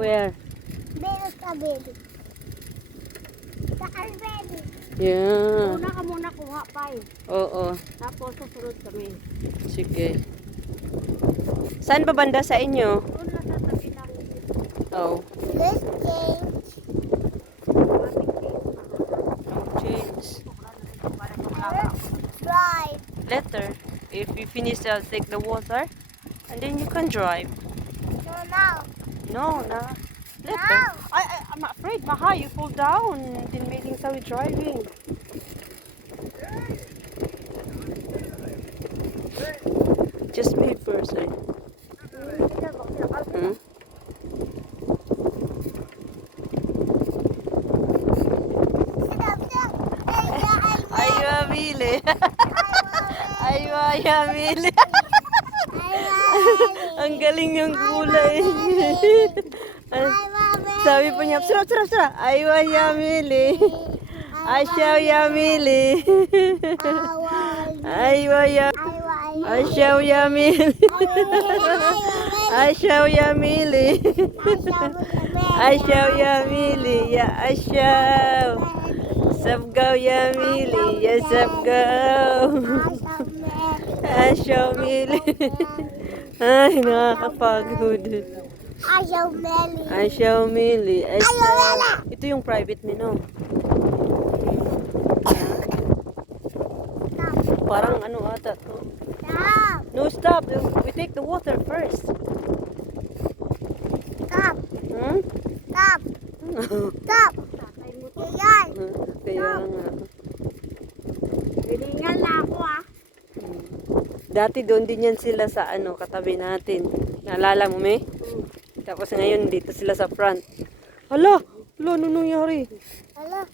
Where? Baby ka, baby. Saan, baby? Yeah. Una ka muna kuha pa eh. Oo. Tapos susunod kami. Sige. Saan ba banda sa inyo? Doon lang sa tabi ng Oh. Let's change. Change. Drive. Later. If you finish, I'll take the water. And then you can drive. No, now. No, no. Later. I'm afraid, Maha, you fall down. Then making sawi driving. Just me first, eh? Hmm? Ayo, Amili. Ayo, Amili. Ang galing yung kulay. Sabi pa niya, sura, sura, sura. Ayo, Amili. Asyaw, Amili. Ayo, Asyaw, Amili. Asyaw, Amili. Asyaw, Amili. Ya, asyaw. Sabgaw, Yamili. Ya, sabgaw. Asyaw, Mili. Ay, nakakapagod. Ayaw, Melly. Asyaw, Mili. Ayaw, Mela. Ito yung private menu. Parang ano ata to. Stop. No, stop. We take the water first. Stop. Hmm? Stop. Stop. Yan. Kaya nga. Bilingan na ako ah. Dati doon din yan sila sa ano, katabi natin. Naalala mo, me? Tapos ngayon dito sila sa front. Hala! Hala, ano nangyari? Hello.